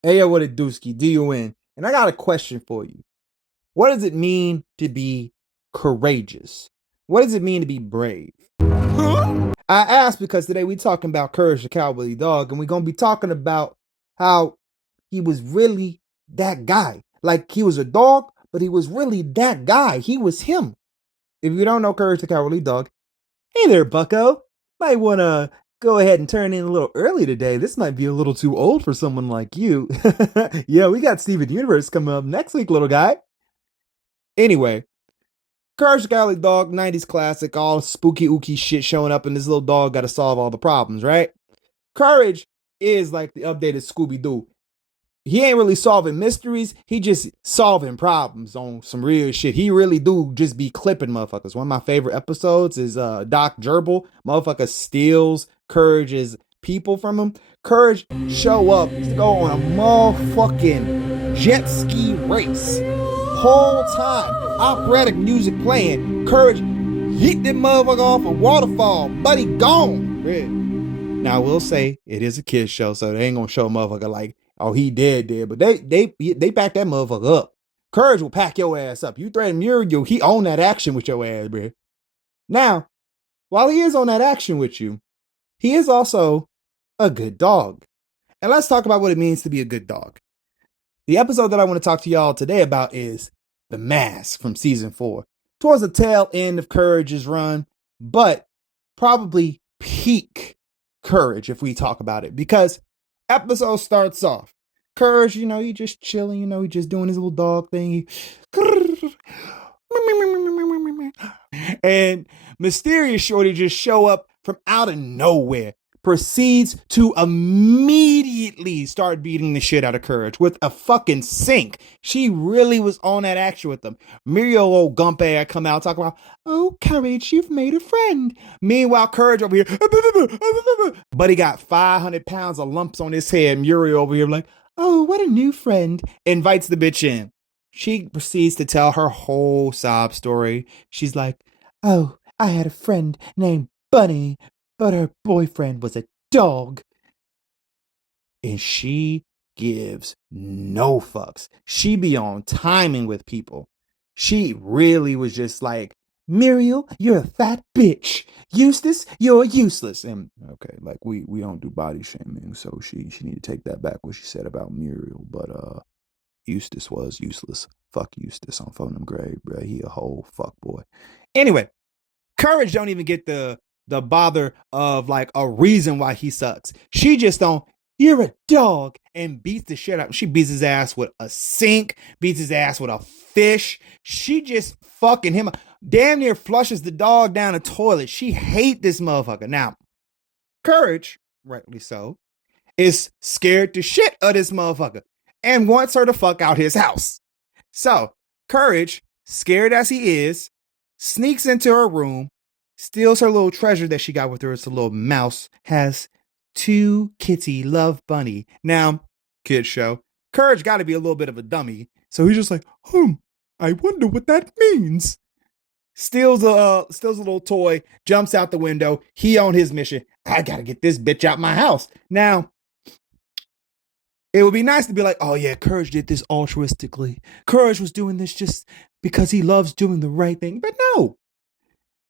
Hey, yo, what a dooski, D-U-N. And I got a question for you. What does it mean to be courageous? What does it mean to be brave? Huh? I asked because today we talking about Courage the Cowardly Dog, and we're going to be talking about how he was really that guy. Like, he was a dog, but he was really that guy. He was him. If you don't know Courage the Cowardly Dog, hey there, bucko. Might want to go ahead and turn in a little early today. This might be a little too old for someone like you. Yeah, we got Steven Universe coming up next week, little guy. Anyway, Courage the Cowardly Dog, 90s classic, all spooky ooky shit showing up, and this little dog got to solve all the problems, right? Courage is like the updated Scooby Doo. He ain't really solving mysteries. He just solving problems on some real shit. He really do just be clipping motherfuckers. One of my favorite episodes is Doc Gerbil. Motherfucker steals Courage's people from him. Courage show up to go on a motherfucking jet ski race. Whole time, operatic music playing. Courage yeet that motherfucker off a waterfall. Buddy gone. Really. Now I will say it is a kids show, so they ain't gonna show a motherfucker like, oh, he dead, but they back that motherfucker up. Courage will pack your ass up. You threaten Muriel, he own that action with your ass, bro. Now, while he is on that action with you, he is also a good dog. And let's talk about what it means to be a good dog. The episode that I want to talk to y'all today about is The Mask from season 4. Towards the tail end of Courage's run, but probably peak Courage if we talk about it, because episode starts off Courage, he just chilling, he just doing his little dog thing. And mysterious shorty just show up from out of nowhere, proceeds to immediately start beating the shit out of Courage with a fucking sink. She really was on that action with them. Muriel old gump ass come out talking about, oh, Courage, you've made a friend. Meanwhile, Courage over here, but he got 500 pounds of lumps on his head. Muriel over here like, oh, what a new friend. Invites the bitch in. She proceeds to tell her whole sob story. She's like, oh, I had a friend named Bunny, but her boyfriend was a dog. And she gives no fucks. She be on timing with people. She really was just like, Muriel, you're a fat bitch. Eustace, you're useless. And okay, like we don't do body shaming, so she need to take that back what she said about Muriel. But Eustace was useless. Fuck Eustace on phone him grade, bro. He a whole fuck boy. Anyway, Courage don't even get the bother of like a reason why he sucks. She just don't. You're a dog, and beats the shit out. She beats his ass with a sink, beats his ass with a fish. She just fucking him. Damn near flushes the dog down the toilet. She hate this motherfucker. Now, Courage, rightly so, is scared to shit of this motherfucker and wants her to fuck out his house. So, Courage, scared as he is, sneaks into her room, steals her little treasure that she got with her. It's a little mouse, has two kitty love bunny. Now, kid show, Courage got to be a little bit of a dummy. So he's just like, I wonder what that means. Steals a little toy, jumps out the window. He on his mission. I gotta get this bitch out my house. Now, it would be nice to be like, oh yeah, Courage did this altruistically. Courage was doing this just because he loves doing the right thing. But no,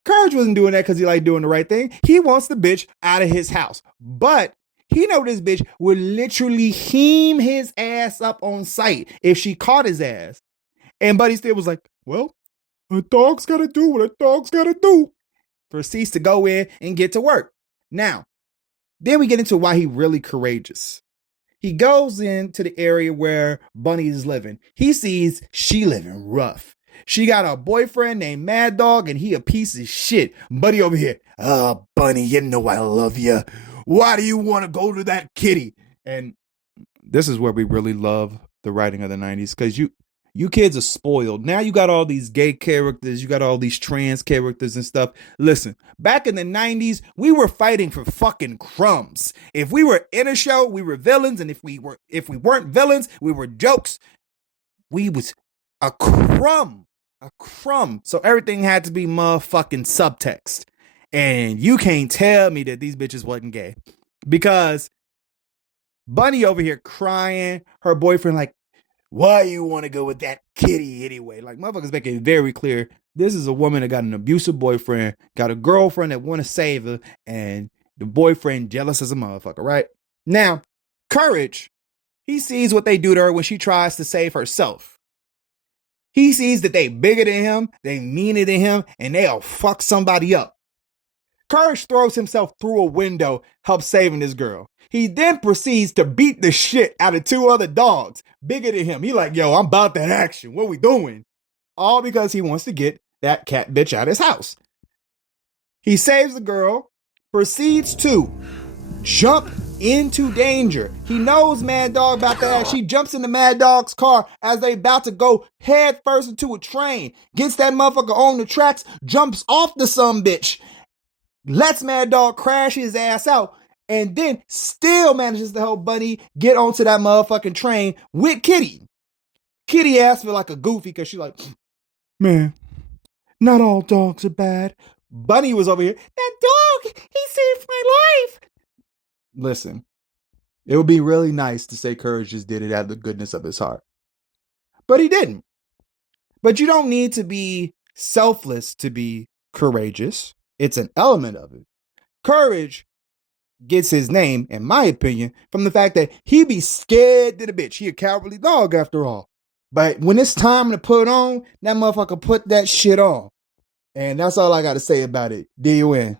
Courage wasn't doing that because he liked doing the right thing. He wants the bitch out of his house. But he know this bitch would literally heam his ass up on sight if she caught his ass. And Buddy still was like, well, a dog's gotta do what a dog's gotta do. Proceeds to go in and get to work. Now, then we get into why he really courageous. He goes into the area where Bunny is living. He sees she living rough. She got a boyfriend named Mad Dog, and he a piece of shit. Buddy over here, Bunny, you know I love you. Why do you want to go to that kitty? And this is where we really love the writing of the 90s, because you kids are spoiled. Now you got all these gay characters, you got all these trans characters and stuff. Listen, back in the 90s, we were fighting for fucking crumbs. If we were in a show, we were villains, and if we weren't villains, we were jokes. We was a crumb. A crumb. So everything had to be motherfucking subtext. And you can't tell me that these bitches wasn't gay. Because Bunny over here crying. Her boyfriend like, why you want to go with that kitty anyway? Like, motherfuckers make it very clear. This is a woman that got an abusive boyfriend, got a girlfriend that want to save her, and the boyfriend jealous as a motherfucker, right? Now, Courage, he sees what they do to her when she tries to save herself. He sees that they bigger than him, they meaner than him, and they'll fuck somebody up. Courage throws himself through a window, helps saving this girl. He then proceeds to beat the shit out of two other dogs bigger than him. He like, yo, I'm about that action. What we doing? All because he wants to get that cat bitch out of his house. He saves the girl, proceeds to jump into danger. He knows Mad Dog about that. She jumps into Mad Dog's car as they about to go head first into a train. Gets that motherfucker on the tracks, jumps off the sumbitch, lets Mad Dog crash his ass out, and then still manages to help Bunny get onto that motherfucking train with Kitty. Kitty asked for like a goofy because she's like, man, not all dogs are bad. Bunny was over here, that dog, he saved my life. Listen, it would be really nice to say Courage just did it out of the goodness of his heart. But he didn't. But you don't need to be selfless to be courageous. It's an element of it. Courage gets his name, in my opinion, from the fact that he be scared to the bitch. He a cowardly dog after all. But when it's time to put on, that motherfucker put that shit on. And that's all I got to say about it. D-U-N.